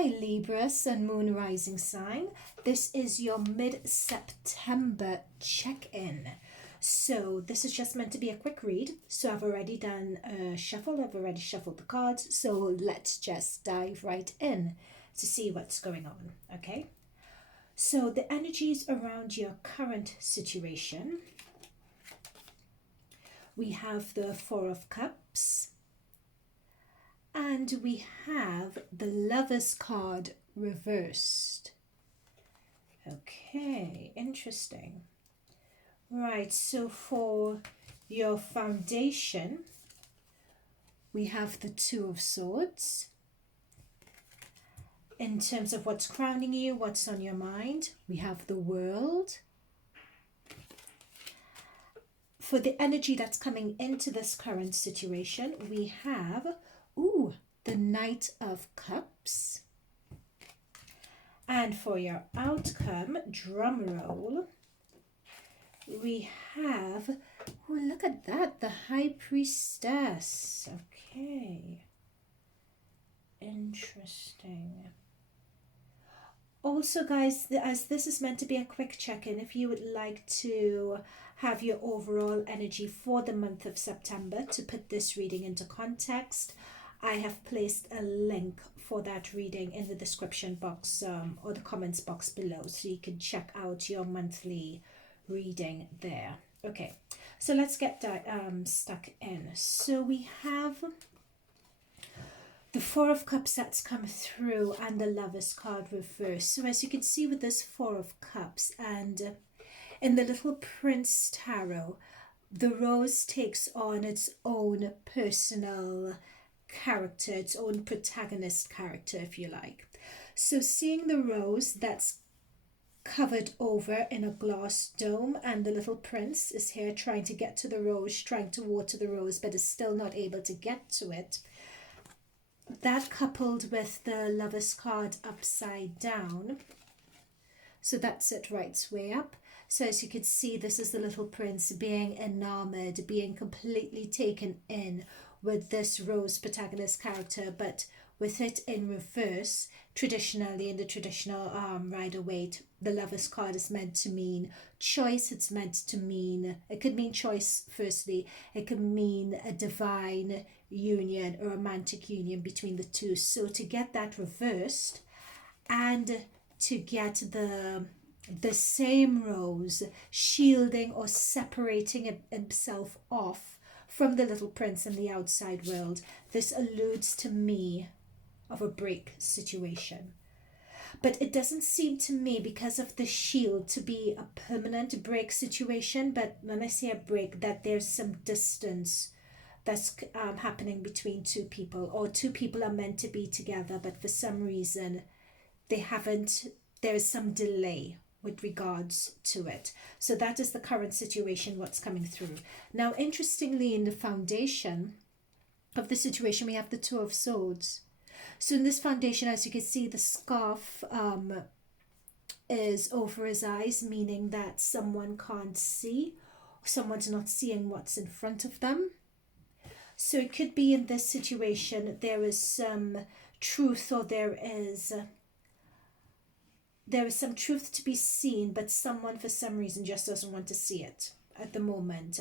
Hi Libra, Sun, Moon, Rising sign. This is your mid-September check-in. So this is just meant to be a quick read. So I've already done a shuffle. I've already shuffled the cards. So let's just dive right in to see what's going on. Okay. So the energies around your current situation. We have the Four of Cups. And we have the Lover's card reversed. Okay, interesting. Right, so for your foundation, we have the Two of Swords. In terms of what's crowning you, what's on your mind, we have the World. For the energy that's coming into this current situation, we have the Knight of Cups. And for your outcome, drum roll, we have, look at that, the High Priestess. Okay. Interesting. Also, guys, as this is meant to be a quick check-in, if you would like to have your overall energy for the month of September, to put this reading into context, I have placed a link for that reading in the description box or the comments box below, so you can check out your monthly reading there. Okay, so let's get stuck in. So we have the Four of Cups that's come through and the Lover's card reversed. So as you can see with this Four of Cups, and in the Little Prince Tarot, the rose takes on its own personal character, its own protagonist character, if you like. So seeing the rose that's covered over in a glass dome, and the little prince is here trying to get to the rose, trying to water the rose, but is still not able to get to it. That coupled with the Lover's card upside down, so that's it right way up. So as you can see, this is the little prince being enamored, being completely taken in with this rose protagonist character, but with it in reverse. Traditionally, in the traditional Rider-Waite, the Lover's card is meant to mean choice. It's meant to mean, it could mean choice firstly, it could mean a divine union, a romantic union between the two. So to get that reversed and to get the same rose shielding or separating himself off from the little prince in the outside world, this alludes to me of a break situation. But it doesn't seem to me, because of the shield, to be a permanent break situation. But when I say a break, that there's some distance that's happening between two people, or two people are meant to be together, but for some reason they haven't, there's some delay with regards to it. So that is the current situation, what's coming through. Now, interestingly, in the foundation of the situation, we have the Two of Swords. So in this foundation, as you can see, the scarf is over his eyes, meaning that someone can't see, someone's not seeing what's in front of them. So it could be in this situation there is some truth, or there is some truth to be seen, but someone for some reason just doesn't want to see it at the moment.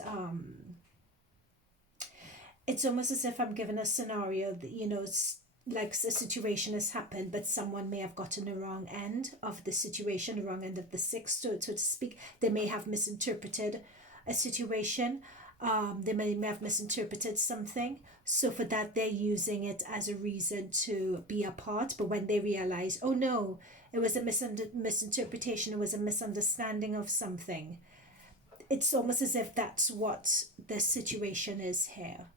It's almost as if I'm given a scenario that, you know, it's like a situation has happened, but someone may have gotten the wrong end of the situation, the wrong end of the stick, so to speak. They may have misinterpreted a situation. They may have misinterpreted something. So for that, they're using it as a reason to be apart. But when they realize, oh no, it was a misinterpretation, it was a misunderstanding of something, it's almost as if that's what the situation is here.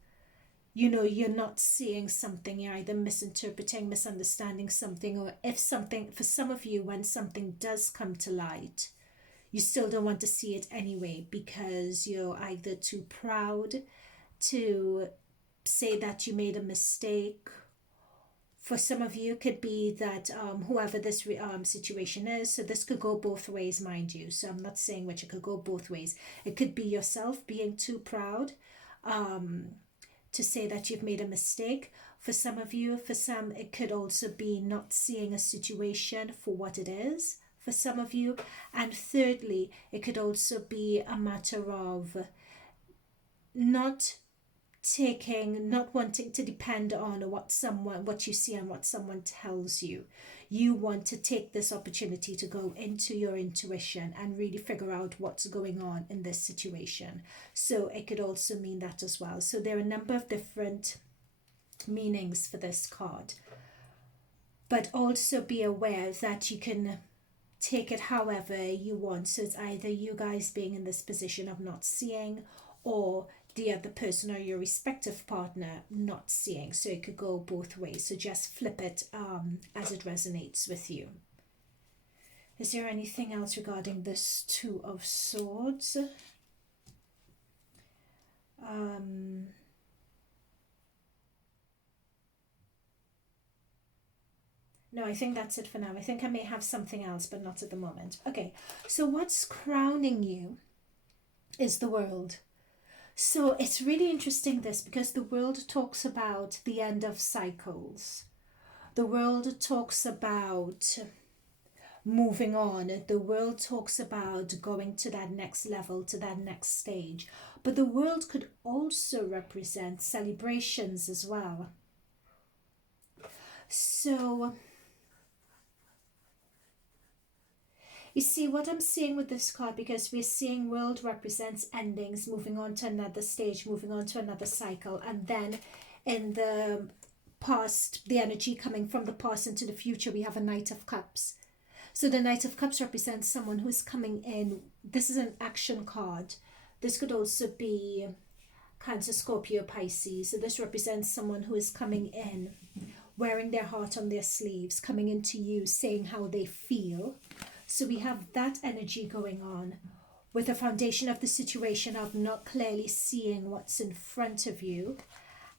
You know, you're not seeing something, you're either misinterpreting, misunderstanding something, or if something, for some of you, when something does come to light, you still don't want to see it anyway, because you're either too proud to say that you made a mistake. For some of you, it could be that whoever this situation is, so this could go both ways, mind you. So I'm not saying which, it could go both ways. It could be yourself being too proud to say that you've made a mistake. For some of you, for some, it could also be not seeing a situation for what it is for some of you. And thirdly, it could also be a matter of not wanting to depend on what you see and what someone tells you. You want to take this opportunity to go into your intuition and really figure out what's going on in this situation. So it could also mean that as well. So there are a number of different meanings for this card, but also be aware that you can take it however you want. So it's either you guys being in this position of not seeing, or the other person or your respective partner not seeing. So it could go both ways. So just flip it as it resonates with you. Is there anything else regarding this Two of Swords? No, I think that's it for now. I think I may have something else, but not at the moment. Okay, so what's crowning you is the World. So it's really interesting this, because the World talks about the end of cycles. The World talks about moving on. The World talks about going to that next level, to that next stage. But the World could also represent celebrations as well. So you see what I'm seeing with this card, because we're seeing World represents endings, moving on to another stage, moving on to another cycle. And then in the past, the energy coming from the past into the future, we have a Knight of Cups. So the Knight of Cups represents someone who's coming in. This is an action card. This could also be Cancer, Scorpio, Pisces. So this represents someone who is coming in, wearing their heart on their sleeves, coming into you, saying how they feel. So we have that energy going on, with a foundation of the situation of not clearly seeing what's in front of you.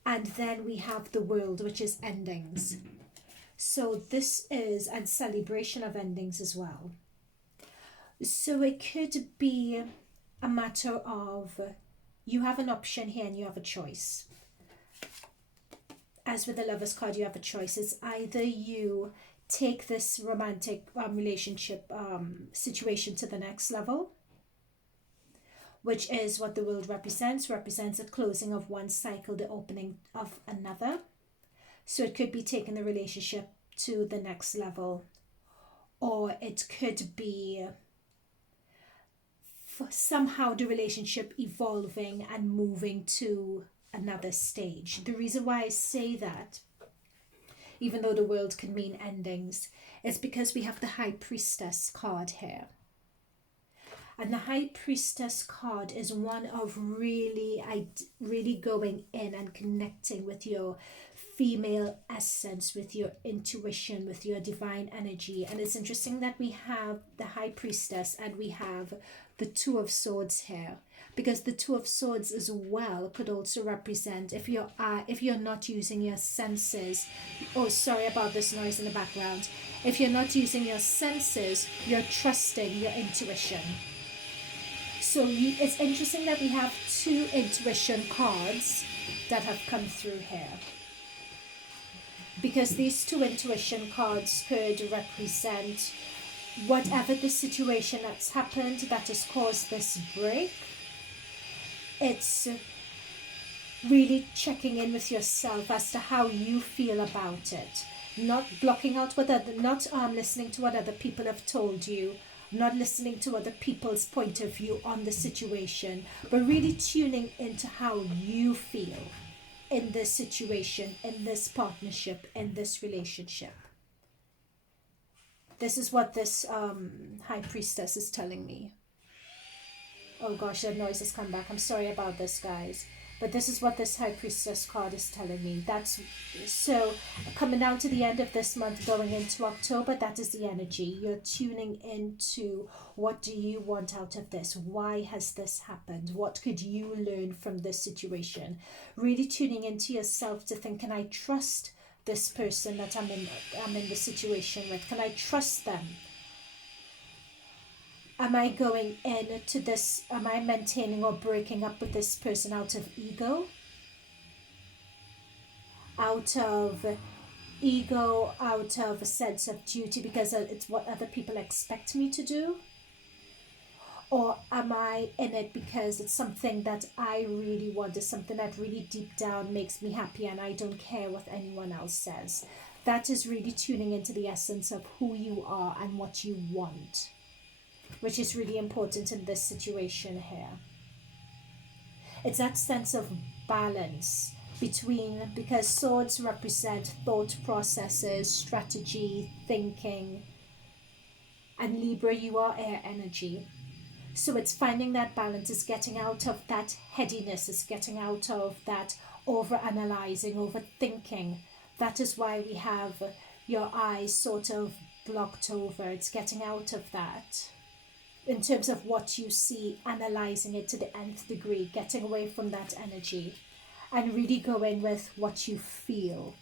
And then we have the World, which is endings. So this is a celebration of endings as well. So it could be a matter of you have an option here and you have a choice. As with the Lover's card, you have a choice. It's either you take this romantic relationship situation to the next level, which is what the World represents a closing of one cycle, the opening of another. So it could be taking the relationship to the next level, or it could be somehow the relationship evolving and moving to another stage. The reason why I say that, even though the World can mean endings, is because we have the High Priestess card here. And the High Priestess card is one of really going in and connecting with your female essence, with your intuition, with your divine energy. And it's interesting that we have the High Priestess and we have the Two of Swords here, because the Two of Swords as well could also represent, if you're not using your senses. Oh, sorry about this noise in the background. If you're not using your senses, you're trusting your intuition. So it's interesting that we have two intuition cards that have come through here, because these two intuition cards could represent whatever the situation that's happened that has caused this break. It's really checking in with yourself as to how you feel about it, not blocking out not listening to what other people have told you, not listening to other people's point of view on the situation, but really tuning into how you feel in this situation, in this partnership, in this relationship. This is what this High Priestess is telling me. Oh gosh, that noise has come back. I'm sorry about this, guys. But this is what this High Priestess card is telling me. That's so coming down to the end of this month, going into October, that is the energy. You're tuning into, what do you want out of this? Why has this happened? What could you learn from this situation? Really tuning into yourself to think, can I trust this person that I'm in the situation with? Can I trust them? Am I going into this, am I maintaining or breaking up with this person out of ego? out of ego, out of a sense of duty because it's what other people expect me to do? Or am I in it because it's something that I really want, is something that really deep down makes me happy and I don't care what anyone else says? That is really tuning into the essence of who you are and what you want, which is really important in this situation here. It's that sense of balance between, because swords represent thought processes, strategy, thinking, and Libra, you are air energy. So it's finding that balance, is getting out of that headiness, is getting out of that over analyzing, overthinking. That is why we have your eyes sort of blocked over. It's getting out of that in terms of what you see, analyzing it to the nth degree, getting away from that energy and really going with what you feel.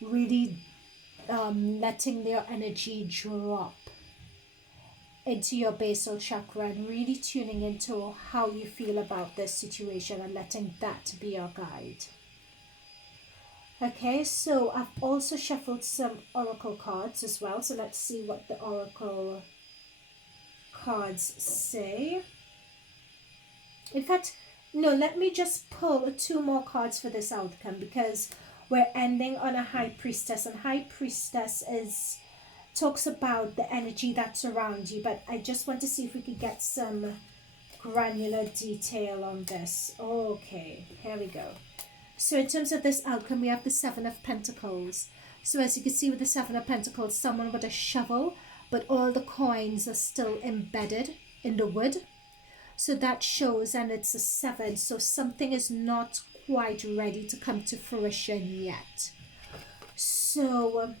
Really letting your energy drop into your basal chakra and really tuning into how you feel about this situation and letting that be your guide. Okay, so I've also shuffled some oracle cards as well. So let's see what the oracle cards say. In fact, no, let me just pull 2 more cards for this outcome, because we're ending on a high priestess, and high priestess talks about the energy that's around you, but I just want to see if we could get some granular detail on this. Okay, here we go. So in terms of this outcome, we have the 7 of Pentacles. So as you can see with the 7 of Pentacles, someone with a shovel, but all the coins are still embedded in the wood. So that shows, and it's a 7, so something is not quite ready to come to fruition yet. So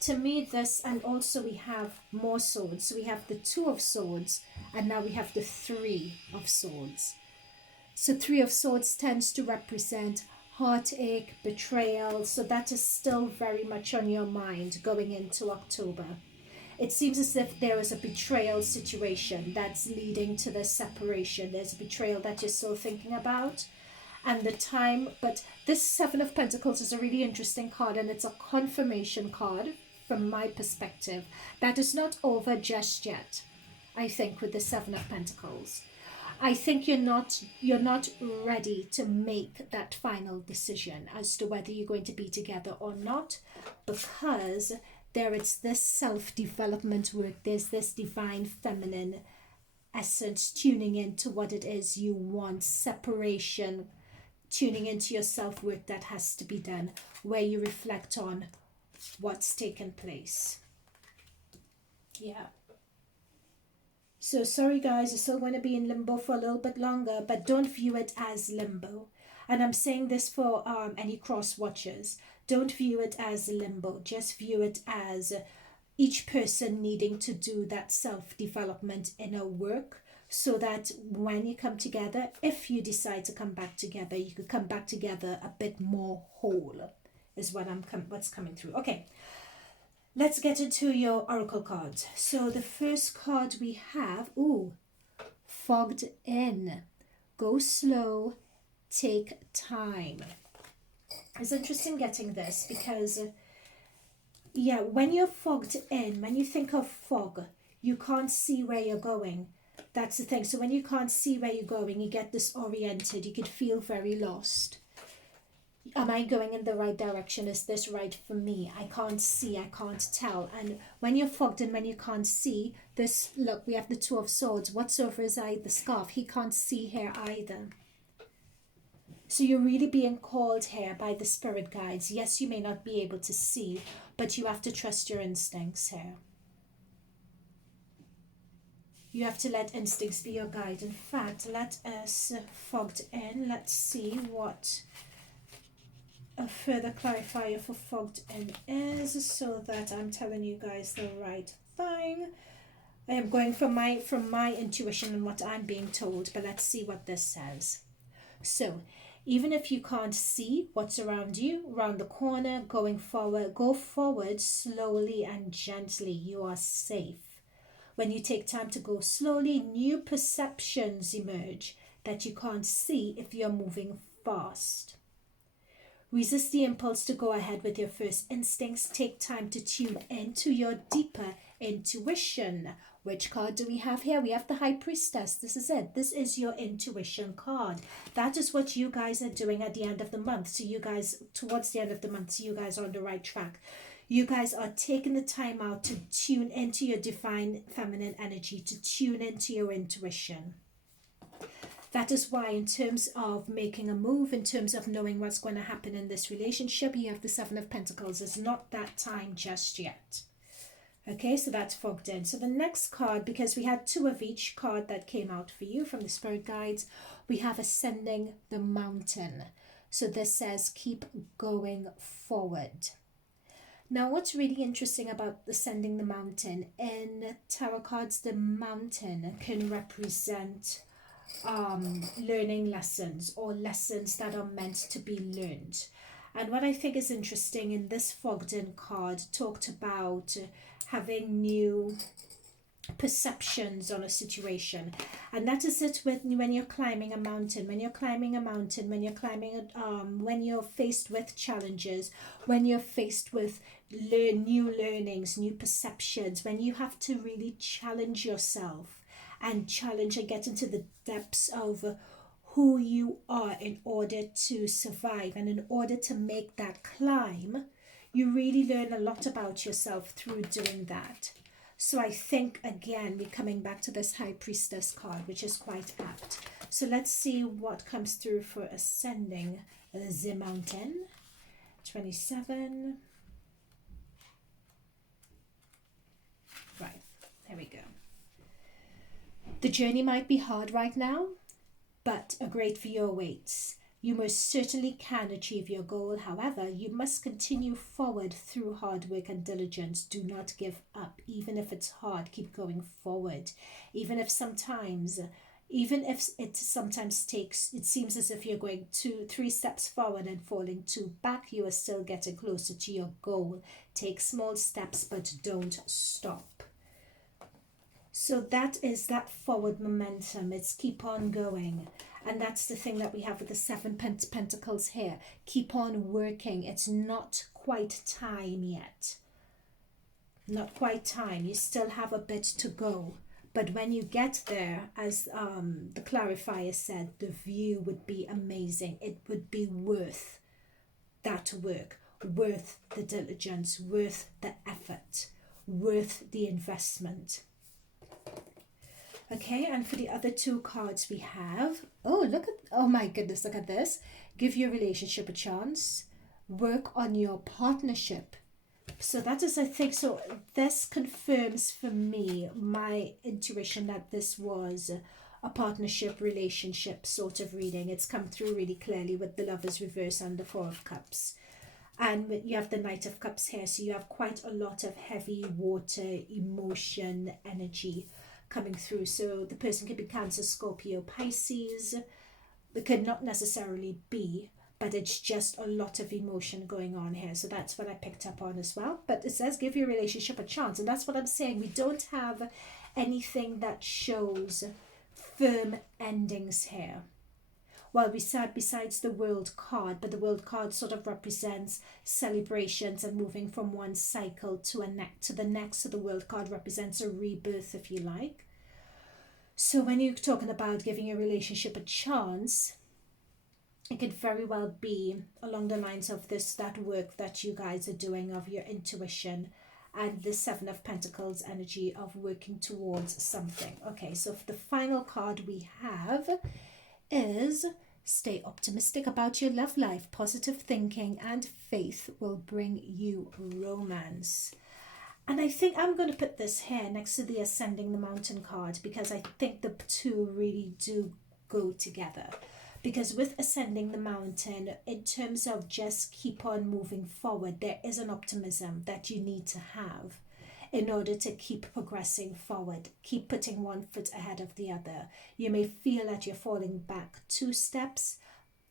to me this, and also we have more swords. So we have the 2 of Swords, and now we have the 3 of Swords. So 3 of Swords tends to represent heartache, betrayal. So that is still very much on your mind going into October. It seems as if there is a betrayal situation that's leading to this separation. There's a betrayal that you're still thinking about. And the time, but this 7 of Pentacles is a really interesting card, and it's a confirmation card from my perspective. That is not over just yet, I think, with the 7 of Pentacles. I think you're not ready to make that final decision as to whether you're going to be together or not, because there is this self-development work, there's this divine feminine essence tuning into what it is you want, separation, tuning into your self-work that has to be done, where you reflect on what's taken place. Yeah. So sorry guys, you're still going to be in limbo for a little bit longer, but don't view it as limbo. And I'm saying this for any cross watchers. Don't view it as limbo. Just view it as each person needing to do that self-development inner work, so that when you come together, if you decide to come back together, you could come back together a bit more whole, is what what's coming through. Okay, let's get into your oracle cards. So the first card we have, fogged in. Go slow, take time. It's interesting getting this because, yeah, when you're fogged in, when you think of fog, you can't see where you're going. That's the thing. So when you can't see where you're going, you get disoriented. You could feel very lost. Am I going in the right direction? Is this right for me? I can't see. I can't tell. And when you're fogged in, when you can't see, this, look, we have the 2 of Swords. What's over his eye? The scarf. He can't see here either. So you're really being called here by the spirit guides. Yes, you may not be able to see, but you have to trust your instincts here. You have to let instincts be your guide. In fact, let us fogged in. Let's see what a further clarifier for fogged in is, so that I'm telling you guys the right thing. I am going from my intuition and what I'm being told, but let's see what this says. So even if you can't see what's around you, around the corner, going forward, go forward slowly and gently. You are safe. When you take time to go slowly, new perceptions emerge that you can't see if you're moving fast. Resist the impulse to go ahead with your first instincts. Take time to tune into your deeper intuition. Which card do we have here? We have the High Priestess. This is it. This is your intuition card. That is what you guys are doing at the end of the month. So you guys, towards the end of the month, so you guys are on the right track. You guys are taking the time out to tune into your divine feminine energy, to tune into your intuition. That is why, in terms of making a move, in terms of knowing what's going to happen in this relationship, you have the Seven of Pentacles. It's not that time just yet. Okay, so that's fogged in. So the next card, because we had 2 of each card that came out for you from the Spirit Guides, we have Ascending the Mountain. So this says, keep going forward. Now, what's really interesting about Ascending the Mountain, in tarot cards, the mountain can represent learning lessons or lessons that are meant to be learned. And what I think is interesting in this fogged in card talked about having new perceptions on a situation, and that is it with when you're climbing a mountain. When you're climbing a mountain, when you're climbing when you're faced with challenges, when you're faced with new learnings, new perceptions, when you have to really challenge yourself and get into the depths of who you are in order to survive, and in order to make that climb, you really learn a lot about yourself through doing that. So I think, again, we're coming back to this High Priestess card, which is quite apt. So let's see what comes through for Ascending the Mountain. 27. Right, there we go. The journey might be hard right now, but a great view awaits. You most certainly can achieve your goal. However, you must continue forward through hard work and diligence. Do not give up. Even if it's hard, keep going forward. Even if it sometimes takes, it seems as if you're going 2-3 steps forward and falling 2 back, you are still getting closer to your goal. Take small steps, but don't stop. So that is that forward momentum. It's keep on going. And that's the thing that we have with the 7 Pentacles here. Keep on working. It's not quite time yet. Not quite time. You still have a bit to go. But when you get there, as the clarifier said, the view would be amazing. It would be worth that work, worth the diligence, worth the effort, worth the investment. Okay, and for the other 2 cards we have, oh my goodness, look at this. Give your relationship a chance. Work on your partnership. So that is, I think, so this confirms for me my intuition that this was a partnership relationship sort of reading. It's come through really clearly with the Lovers reverse and the 4 of Cups. And you have the Knight of Cups here, so you have quite a lot of heavy water, emotion, energy coming through. So the person could be Cancer, Scorpio, Pisces. It could not necessarily be, but it's just a lot of emotion going on here. So that's what I picked up on as well. But it says give your relationship a chance, and that's what I'm saying. We don't have anything that shows firm endings here. Well, we said besides the World card, but the World card sort of represents celebrations and moving from one cycle to the next. So the World card represents a rebirth, if you like. So when you're talking about giving your relationship a chance, it could very well be along the lines of that work that you guys are doing of your intuition, and the 7 of Pentacles energy of working towards something. Okay, so for the final card we have is stay optimistic about your love life. Positive thinking and faith will bring you romance. And I think I'm going to put this here next to the Ascending the Mountain card, because I think the 2 really do go together. Because with Ascending the Mountain, in terms of just keep on moving forward, there is an optimism that you need to have in order to keep progressing forward, keep putting one foot ahead of the other. You may feel that you're falling back 2 steps.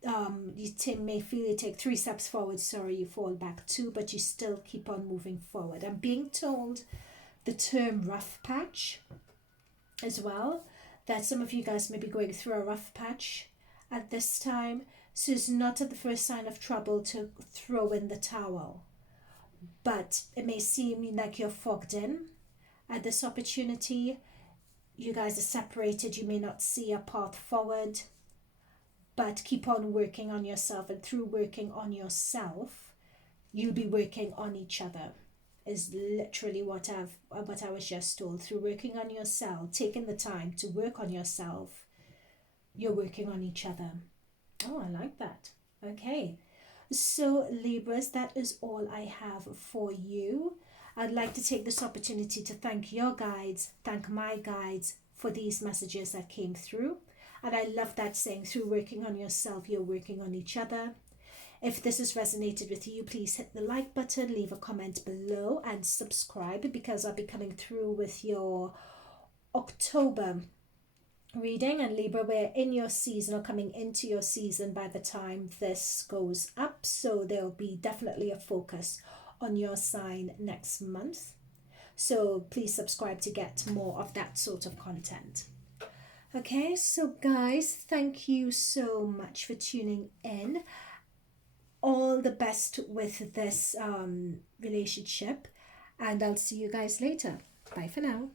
You may feel you take 3 steps forward, you fall back 2, but you still keep on moving forward. I'm being told the term rough patch as well, that some of you guys may be going through a rough patch at this time. So it's not at the first sign of trouble to throw in the towel. But it may seem like you're fogged in at this opportunity. You guys are separated. You may not see a path forward. But keep on working on yourself. And through working on yourself, you'll be working on each other. Is literally what I was just told. Through working on yourself, taking the time to work on yourself, you're working on each other. Oh, I like that. Okay. So Libras, that is all I have for you. I'd like to take this opportunity to thank your guides, thank my guides for these messages that came through. And I love that saying, through working on yourself, you're working on each other. If this has resonated with you, please hit the like button, leave a comment below and subscribe, because I'll be coming through with your October reading. And Libra, we're in your season or coming into your season by the time this goes up. So there'll be definitely a focus on your sign next month. So please subscribe to get more of that sort of content. Okay, so guys, thank you so much for tuning in. All the best with this relationship, and I'll see you guys later. Bye for now.